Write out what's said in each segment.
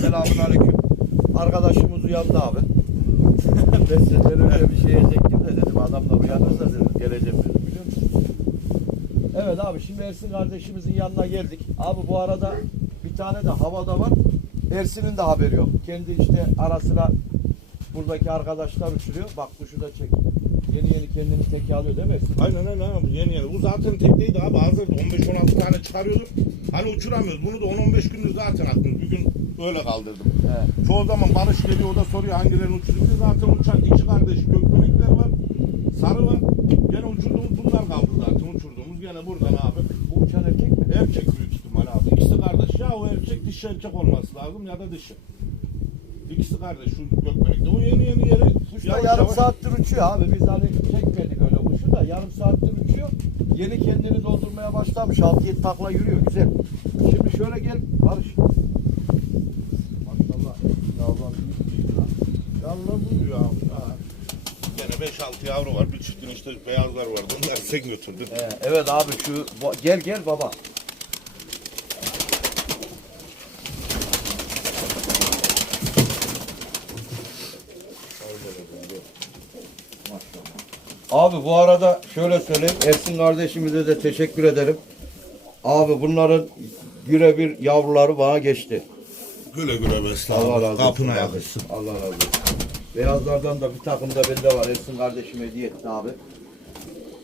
Selamun aleyküm. Arkadaşımız uyandı abi. ben senden önce bir şey yiyecektim de dedim adam da uyanırsa dedim geleceğim dedim biliyor musun? Evet abi şimdi Ersin kardeşimizin yanına geldik. Abi bu arada bir tane de havada var. Ersin'in de haberi yok. Kendi işte arasına buradaki arkadaşlar uçuruyor. Bak kuşu da çek. Yeni yeni kendini teke alıyor değil mi Ersin? Aynen aynen abi yeni yeni. Bu zaten tekteydi abi hazırdı. 15-16 tane çıkarıyorduk. Hani uçuramıyoruz. Bunu da 10-15 gündür zaten attım. Bir gün öyle kaldırdım. He. Çoğu zaman Barış geliyor o da soruyor hangilerini. Biz Zaten uçan iki kardeş gökbenekler var. Sarı var. Gene uçurduğumuz bunlar kaldı zaten. Uçurduğumuz gene buradan abi. Bu uçan erkek mi? Erkek büyük ihtimal abi. İkisi kardeş. Ya o erkek dişi erkek olması lazım ya da dişi. İkisi kardeş şu gökbenekte. O yeni yeni yeri Kuş da yarım yavaş- saattir uçuyor abi. Biz hani çekmedik öyle da yarım saattir uçuyor. Yeni kendini doldurmaya başlamış. 6-7 takla yürüyor. Güzel. Şimdi şöyle gel Barış. Maşallah. Yavrum ya. Buyuruyor abi. Ha. Gene 5-6 yavru var. Bir çiftin işte beyazlar vardı. Onları sen götürdün. Ee, evet abi şu bu- gel gel baba. Abi bu arada şöyle söyleyeyim. Ersin kardeşimize de teşekkür ederim. Abi bunların birebir yavruları bana geçti. Güle güle besle Allah razı olsun. Kapına yakışsın. Allah razı olsun. Beyazlardan da bir takım da bende var. Ersin kardeşim hediye etti abi.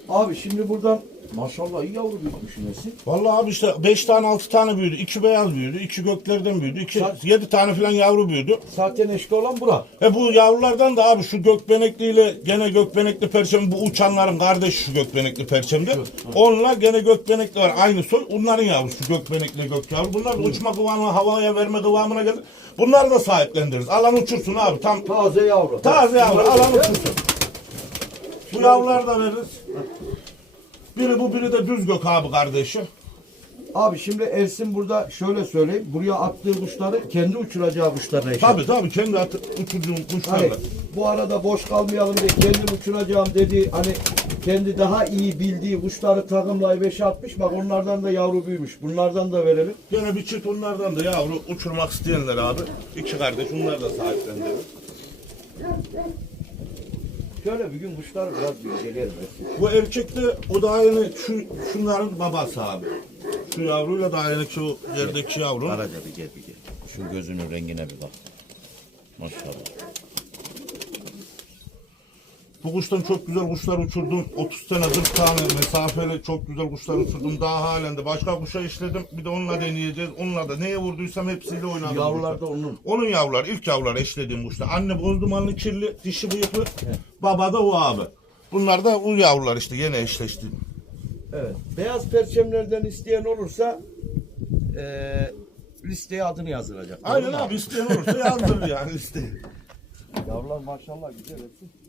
Abi şimdi buradan maşallah iyi yavru büyütmüşsün Ersin. Vallahi abi işte 5 tane 6 tane büyüdü. 2 beyaz büyüdü. 2 göklerden büyüdü. 2 Sa- 7 tane falan yavru büyüdü. Zaten eşli olan bura. E bu yavrulardan da abi şu gökbenekliyle gene gökbenekli perçem bu uçanların kardeşi şu gökbenekli perçemde. Onlar gene gökbenekli var. Aynı soy. Onların yavrusu gökbenekli gök yavru. Bunlar uçma kıvamına, havaya verme kıvamına gelir. Bunları da sahiplendiririz. Alan uçursun abi. Tam Taze yavru. taze yavru. Alan uçursun. Bu yavruları da veririz. Biri bu biri de düz gök abi kardeşi. Abi şimdi Ersin burada şöyle söyleyeyim. Buraya attığı kuşları kendi uçuracağı kuşlarına eşit. Tabii tabii kendi atı, uçurduğum Hani kuşlarla. bu arada boş kalmayalım diye kendim uçuracağım dedi. Hani kendi daha iyi bildiği kuşları takımlayıp beşe atmış. Bak onlardan da yavru büyümüş. Bunlardan da verelim. Gene bir çift onlardan da yavru uçurmak isteyenler abi. İki kardeş onları da sahiplendiririz. Şöyle bir gün kuşları biraz Ersin. Bu erkek de o da aynı şu, şunların babası abi. Şu yavruyla da aynı şu yerdeki yavru. Karaca bir gel bir gel. Şu gözünün rengine bir bak. Maşallah. Bu kuştan çok güzel kuşlar uçurdum. 30 tane 40 tane mesafeli çok güzel kuşlar uçurdum. Daha halen de başka kuşa işledim. Bir de onunla deneyeceğiz. Onunla da neye vurduysam hepsiyle oynadım. Yavrular da onun. Onun yavrular, ilk yavrular eşlediğim kuşlar. Anne bozdumanlı kirli, dişi bıyıklı. Baba da o abi. Bunlar da o yavrular işte yine eşleşti. Evet. Beyaz perçemlerden isteyen olursa eee listeye adını yazdıracak. Aynen abi isteyen olursa yazdır yani listeye. Yavrular maşallah güzel hepsi.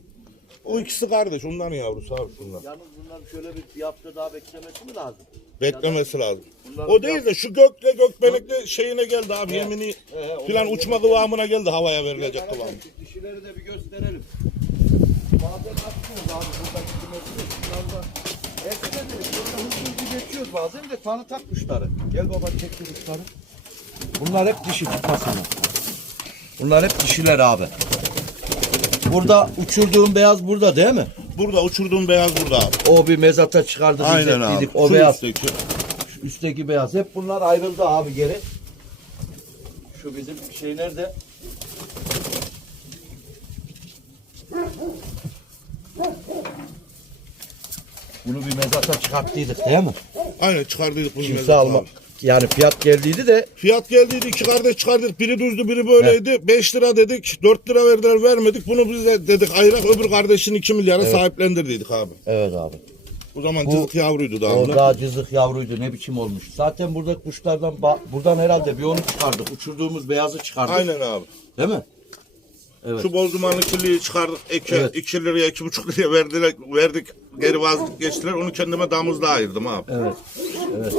O ikisi kardeş, onların yavrusu abi bunlar. Yalnız bunların şöyle bir, bir hafta daha beklemesi mi lazım? Beklemesi lazım. Bunlar- O değil de şu gökle gökbenekle şeyine geldi abi yemini He, onlar- filan uçma kıvamına geldi havaya verilecek kıvam. Dişileri de bir gösterelim. Bazen atmıyoruz abi buradaki kümesini. Şunlarda eskiden dedik burada hızlı geçiyoruz bazen de tanıtak kuşları. Gel baba çek şu kuşları. Bunlar hep dişi çıkmasınlar. Bunlar hep dişiler abi. Burada uçurduğum beyaz burada değil mi? Burada uçurduğum beyaz burada abi. O bir mezata çıkardık, Aynen abi. izlettiydik. O Şu beyaz. üstteki. Şu üstteki beyaz. Hep bunlar ayrıldı abi geri. Şu bizim şey nerede? Bunu bir mezata çıkarttıydık değil mi? Aynen çıkardıydık bunu Kimse mezata alma. abi. Yani fiyat geldiydi de Fiyat geldiydi iki kardeş çıkardık. Biri düzdü biri böyleydi. 5 lira dedik. 4 lira verdiler vermedik. Bunu biz de dedik ayırak öbür kardeşin 2 milyara sahiplendirdiydik abi. Evet abi. O zaman Bu- cızık yavruydu daha. O daha cızık yavruydu ne biçim olmuş. Zaten burada kuşlardan buradan herhalde bir onu çıkardık. Uçurduğumuz beyazı çıkardık. Aynen abi. Değil mi? Evet. Şu bozdumanlı kirliyi çıkardık. 2 Evet. iki liraya, iki buçuk liraya verdiler, verdik. Geri vazgeçtiler. Onu kendime damızda ayırdım abi. Evet. Evet.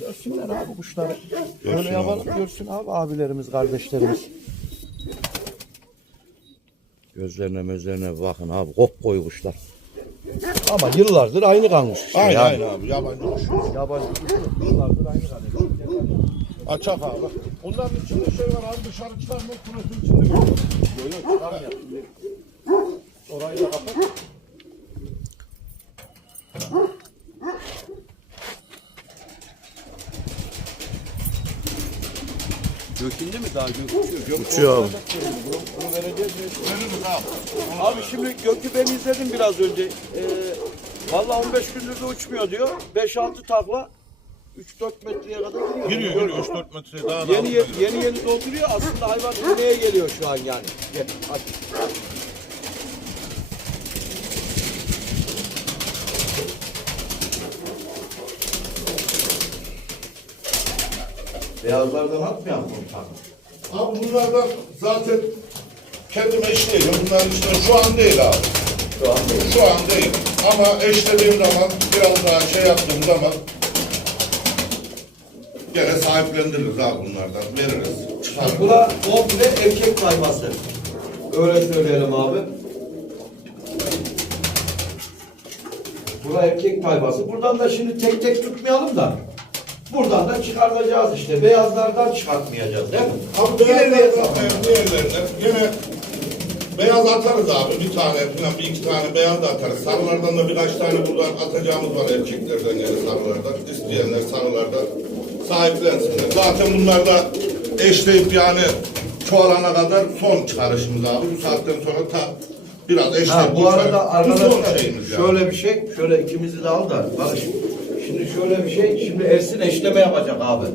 Görsünler abi kuşları. Görsün Öyle yapalım görsün abi abilerimiz, kardeşlerimiz. Gözlerine gözlerine bakın abi. Kop koyu kuşlar. Ama yıllardır aynı kalmış. Aynen yani. aynen abi yabancı kuş. Yabancı kuş yok. Yıllardır aynı kalmış. Açak abi. Onların içinde şey var abi dışarı çıkarma kunetin içinde. Böyle çıkarmıyor. Şimdi Orayı da kapat. Gökündü mü daha gök uçuyor? Gök Uçuyor abi. Bunu, bunu vereceğiz. Veririz abi. Abi şimdi Gökü ben izledim biraz önce. Ee, Valla 15 gündür de uçmuyor diyor. 5-6 takla 3-4 metreye kadar giriyor. Giriyor giriyor 3-4 metre daha da Yeni, yeni, yeni yeni dolduruyor. Aslında hayvan iğneye geliyor şu an yani. Gel hadi. Beyazlardan atmayan komutanım. Abi bunlardan zaten kendim eşleyeceğim. Bunlar işte şu an değil abi. Şu an değil. Şu an değil. Ama eşlediğim zaman biraz daha şey yaptığım zaman gene sahiplendiririz abi bunlardan. Veririz. Çıkarırız. Buna komple erkek kayması. Öyle söyleyelim abi. Buna erkek kayması. Buradan da şimdi tek tek tutmayalım da. Buradan da çıkartacağız işte. Beyazlardan çıkartmayacağız değil mi? Abi zaman. diğerlerine yine beyaz atarız abi. Bir tane falan bir iki tane beyaz da atarız. Sarılardan da birkaç tane buradan atacağımız var erkeklerden yani sarılardan. İsteyenler sarılardan sahiplensinler. Zaten bunlar da eşleyip yani çoğalana kadar son çıkarışımız abi. Bu saatten sonra ta biraz eşleyip Ha, bu arada arkadaşlar şöyle bir şey, şöyle ikimizi de al da Barış. Şimdi şöyle bir şey, şimdi Ersin eşleme yapacak abi.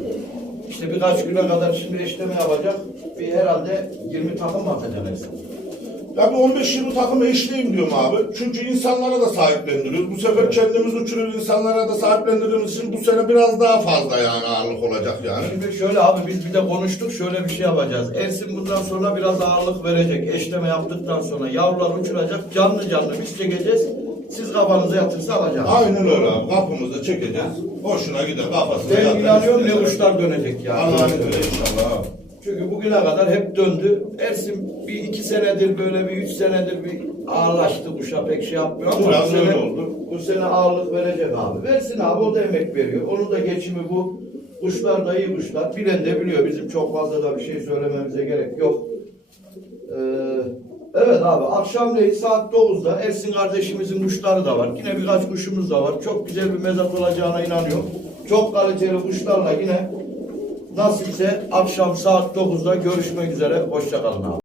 İşte birkaç güne kadar şimdi eşleme yapacak. Bir herhalde 20 takım mı atacak Ersin? Ya bir 15-20 takım eşleyeyim diyorum abi. Çünkü insanlara da sahiplendiriyoruz. Bu sefer kendimiz uçuruyoruz, insanlara da sahiplendirdiğimiz için bu sene biraz daha fazla yani ağırlık olacak yani. Şimdi şöyle abi biz bir de konuştuk şöyle bir şey yapacağız. Ersin bundan sonra biraz ağırlık verecek. Eşleme yaptıktan sonra yavrular uçuracak. Canlı canlı biz çekeceğiz. Siz kafanıza yatırsa alacağız. Aynen öyle abi. Kapımızda çekeceğiz. Hoşuna gider kafasına Ben yatar. inanıyorum ne kuşlar dönecek yani. Allah'ın izniyle inşallah. Çünkü bugüne kadar hep döndü. Ersin bir iki senedir böyle bir üç senedir bir ağırlaştı kuşa pek şey yapmıyor ama Biraz bu sene, oldu. bu sene ağırlık verecek abi. Versin abi o da emek veriyor. Onun da geçimi bu. Kuşlar da iyi kuşlar. Bilen de biliyor. Bizim çok fazla da bir şey söylememize gerek yok. Ee, evet abi akşamleyin saat 9'da Ersin kardeşimizin kuşları da var. Yine birkaç kuşumuz da var. Çok güzel bir mezat olacağına inanıyorum. Çok kaliteli kuşlarla yine nasipse akşam saat 9'da görüşmek üzere. Hoşçakalın abi.